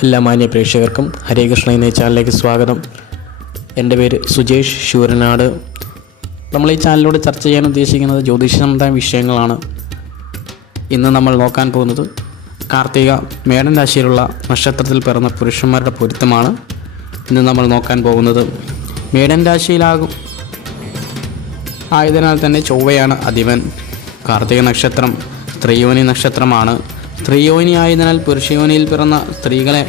എല്ലാ മാന്യ പ്രേക്ഷകർക്കും ഹരേകൃഷ്ണ എന്ന ചാനലിലേക്ക് സ്വാഗതം. എൻ്റെ പേര് സുജേഷ് ശൂരനാട്. നമ്മൾ ഈ ചാനലിലൂടെ ചർച്ച ചെയ്യാൻ ഉദ്ദേശിക്കുന്നത് ജ്യോതിഷ സംബന്ധമായ വിഷയങ്ങളാണ്. ഇന്ന് നമ്മൾ നോക്കാൻ പോകുന്നത് കാർത്തിക മേടൻ രാശിയിലുള്ള നക്ഷത്രത്തിൽ പിറന്ന പുരുഷന്മാരുടെ പൊരുത്തമാണ്. ഇന്ന് നമ്മൾ നോക്കാൻ പോകുന്നത് മേടൻ ആയതിനാൽ തന്നെ ചൊവ്വയാണ് അധിപൻ. കാർത്തിക നക്ഷത്രം സ്ത്രീയോനി നക്ഷത്രമാണ്. സ്ത്രീയോനി ആയതിനാൽ പുരുഷയോനിയിൽ പിറന്ന സ്ത്രീകളെ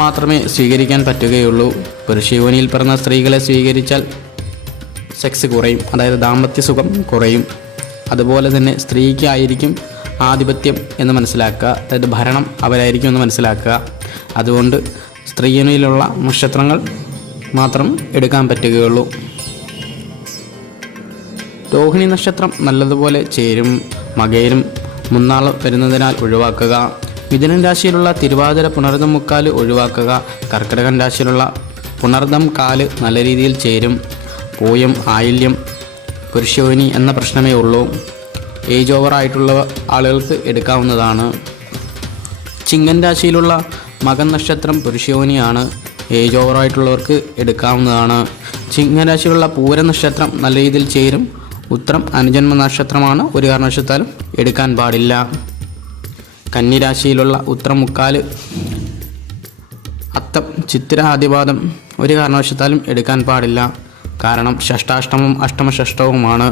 മാത്രമേ സ്വീകരിക്കാൻ പറ്റുകയുള്ളൂ. പുരുഷയോനിയിൽ പിറന്ന സ്ത്രീകളെ സ്വീകരിച്ചാൽ സെക്സ് കുറയും, അതായത് ദാമ്പത്യ സുഖം കുറയും. അതുപോലെ തന്നെ സ്ത്രീക്ക് ആയിരിക്കും ആധിപത്യം എന്ന് മനസ്സിലാക്കുക, അതായത് ഭരണം അവരായിരിക്കും എന്ന് മനസ്സിലാക്കുക. അതുകൊണ്ട് സ്ത്രീയോനിയിലുള്ള നക്ഷത്രങ്ങൾ മാത്രം എടുക്കാൻ പറ്റുകയുള്ളൂ. രോഹിണി നക്ഷത്രം നല്ലതുപോലെ ചേരും. മകയിലും മുന്നാൾ വരുന്നതിനാൽ ഒഴിവാക്കുക. മിഥുനൻ രാശിയിലുള്ള തിരുവാതിര പുണർദം മുക്കാല് ഒഴിവാക്കുക. കർക്കിടകൻ രാശിയിലുള്ള പുണർദം കാല് നല്ല രീതിയിൽ ചേരും. പൂയം ആയില്യം പുരുഷയോനി എന്ന പ്രശ്നമേ ഉള്ളൂ. ഏജ് ഓവർ ആയിട്ടുള്ള ആളുകൾക്ക് എടുക്കാവുന്നതാണ്. ചിങ്ങൻ രാശിയിലുള്ള മകൻ നക്ഷത്രം പുരുഷയോനിയാണ്. ഏജ് ഓവർ ആയിട്ടുള്ളവർക്ക് എടുക്കാവുന്നതാണ്. ചിങ്ങൻ രാശിയിലുള്ള പൂര നക്ഷത്രം നല്ല രീതിയിൽ ചേരും. ഉത്രം അനുജന്മ നക്ഷത്രമാണ്, ഒരു കാരണവശാലും എടുക്കാൻ പാടില്ല. കന്നിരാശിയിലുള്ള ഉത്രം മുക്കാല് അത്തം ചിത്തിര ആദിപാദം ഒരു കാരണവശാലും എടുക്കാൻ പാടില്ല. കാരണം ഷഷ്ടാഷ്ടമം അഷ്ടമഷഷ്ടവുമാണ്.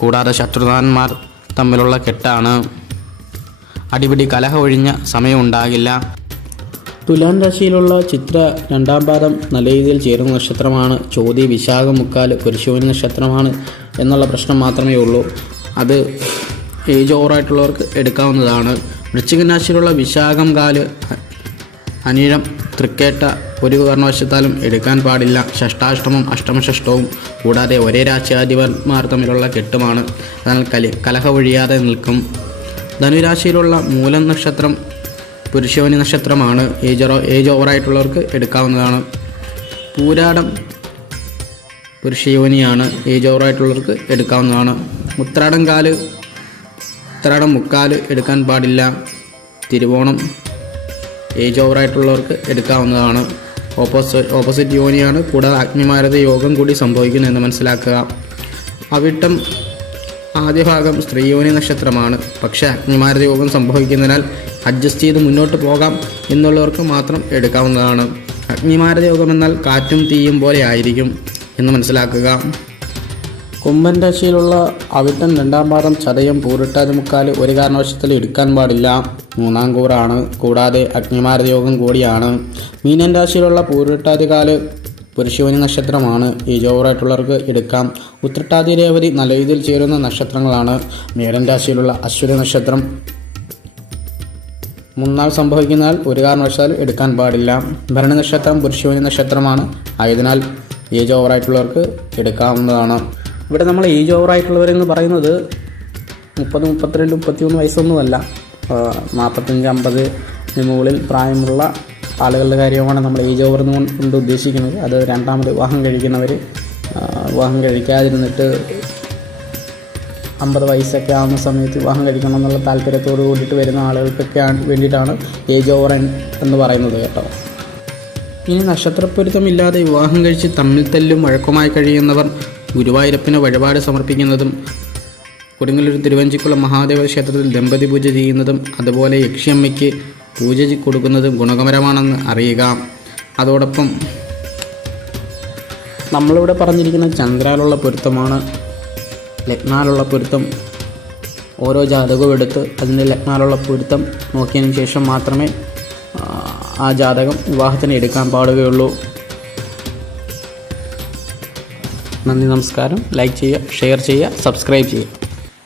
കൂടാതെ ശത്രുതാന്മാർ തമ്മിലുള്ള കെട്ടാണ്. അടിപിടി കലഹ ഒഴിഞ്ഞ സമയം ഉണ്ടാകില്ല. തുലാം രാശിയിലുള്ള ചിത്ര രണ്ടാം പാദം നല്ല രീതിയിൽ ചേരുന്ന നക്ഷത്രമാണ്. ചോതി വിശാഖം മുക്കാല് പുരുഷയോനി നക്ഷത്രമാണ് എന്നുള്ള പ്രശ്നം മാത്രമേ ഉള്ളൂ. അത് ഏജ് ഓവറായിട്ടുള്ളവർക്ക് എടുക്കാവുന്നതാണ്. വൃശ്ചികൻ രാശിയിലുള്ള വിശാഖം കാല് അനിഴം തൃക്കേട്ട ഒരു കാരണവശാലും എടുക്കാൻ പാടില്ല. ഷഷ്ടാഷ്ടമം അഷ്ടമഷഷ്ടവും കൂടാതെ ഒരേ രാശിയാധിപന്മാർ തമ്മിലുള്ള കെട്ടുമാണ്. അതിനാൽ കലഹ ഒഴിയാതെ നിൽക്കും. ധനുരാശിയിലുള്ള മൂലം നക്ഷത്രം പുരുഷയോനി നക്ഷത്രമാണ്. ഏജ് ഓവറായിട്ടുള്ളവർക്ക് എടുക്കാവുന്നതാണ്. പൂരാടം പുരുഷയോനിയാണ്. ഏജ് ഓവറായിട്ടുള്ളവർക്ക് എടുക്കാവുന്നതാണ്. ഉത്രാടം മുക്കാല് എടുക്കാൻ പാടില്ല. തിരുവോണം ഏജ് ഓവറായിട്ടുള്ളവർക്ക് എടുക്കാവുന്നതാണ്. ഓപ്പോസിറ്റ് യോനിയാണ്. കൂടാതെ അഗ്നിമാരത യോഗം കൂടി സംഭവിക്കുന്നു എന്ന് മനസ്സിലാക്കുക. അവിട്ടം ആദ്യ ഭാഗം സ്ത്രീയോനി നക്ഷത്രമാണ്. പക്ഷേ അഗ്നിമാരത യോഗം സംഭവിക്കുന്നതിനാൽ അഡ്ജസ്റ്റ് ചെയ്ത് മുന്നോട്ട് പോകാം എന്നുള്ളവർക്ക് മാത്രം എടുക്കാവുന്നതാണ്. അഗ്നിമാരത യോഗം എന്നാൽ കാറ്റും തീയും പോലെ ആയിരിക്കും എന്ന് മനസ്സിലാക്കുക. കുംഭൻ രാശിയിലുള്ള അവിട്ടൻ രണ്ടാം പാദം ചതയം പൂരിട്ടാതി മുക്കാല് ഒരു കാരണവശാലും എടുക്കാൻ പാടില്ല. മൂന്നാം കൂറാണ്. കൂടാതെ അഗ്നിമാരത യോഗം കൂടിയാണ്. മീനൻ രാശിയിലുള്ള പൂരിട്ടാതി കാല് പുരുഷയോനി നക്ഷത്രമാണ്. ഏജ് ഓവറായിട്ടുള്ളവർക്ക് എടുക്കാം. ഉത്രട്ടാതി രേവതി നല്ല രീതിയിൽ ചേരുന്ന നക്ഷത്രങ്ങളാണ്. മേടൻ രാശിയിലുള്ള അശ്വതി നക്ഷത്രം മുന്നാൾ സംഭവിക്കുന്നതിനാൽ ഒരു കാരണവശാലും എടുക്കാൻ പാടില്ല. ഭരണി നക്ഷത്രം പുരുഷയോനി നക്ഷത്രമാണ്. ആയതിനാൽ ഏജ് ഓവറായിട്ടുള്ളവർക്ക് എടുക്കാവുന്നതാണ്. ഇവിടെ നമ്മൾ ഏജ് ഓവറായിട്ടുള്ളവരെന്ന് പറയുന്നത് 30, 32, 31 വയസ്സൊന്നുമല്ല. 45, 50 മുകളിൽ പ്രായമുള്ള ആളുകളുടെ കാര്യമാണ് നമ്മൾ ഏജ് ഓവർ കൊണ്ട് ഉദ്ദേശിക്കുന്നത്. അത് രണ്ടാമത് വിവാഹം കഴിക്കുന്നവർ, വിവാഹം കഴിക്കാതിരുന്നിട്ട് 50 വയസ്സൊക്കെ ആവുന്ന സമയത്ത് വിവാഹം കഴിക്കണം എന്നുള്ള താല്പര്യത്തോട് കൂടിയിട്ട് വരുന്ന ആളുകൾക്കൊക്കെ വേണ്ടിയിട്ടാണ് ഏജ് ഓവർ എന്ന് പറയുന്നത് കേട്ടോ. ഇനി നക്ഷത്രപ്പൊരുത്തമില്ലാതെ വിവാഹം കഴിച്ച് തമ്മിൽ തല്ലും വഴക്കുമായി കഴിയുന്നവർ ഗുരുവായൂരപ്പന് വഴിപാട് സമർപ്പിക്കുന്നതും കൊടുങ്ങല്ലൂർ തിരുവഞ്ചിക്കുളം മഹാദേവ ക്ഷേത്രത്തിൽ ദമ്പതി പൂജ ചെയ്യുന്നതും അതുപോലെ യക്ഷിയമ്മയ്ക്ക് പൂജ കൊടുക്കുന്നതും ഗുണകരമാണെന്ന് അറിയുക. അതോടൊപ്പം നമ്മളിവിടെ പറഞ്ഞിരിക്കുന്ന ചന്ദ്രാലുള്ള പൊരുത്തമാണ്. ലഗ്നാലുള്ള പൊരുത്തം ഓരോ ജാതകവും എടുത്ത് അതിൻ്റെ ലഗ്നാലുള്ള പൊരുത്തം നോക്കിയതിന് ശേഷം മാത്രമേ ആ ജാതകം വിവാഹത്തിന് എടുക്കാൻ പാടുകയുള്ളൂ. നന്ദി, നമസ്കാരം. ലൈക്ക് ചെയ്യുക, ഷെയർ ചെയ്യുക, സബ്സ്ക്രൈബ് ചെയ്യുക.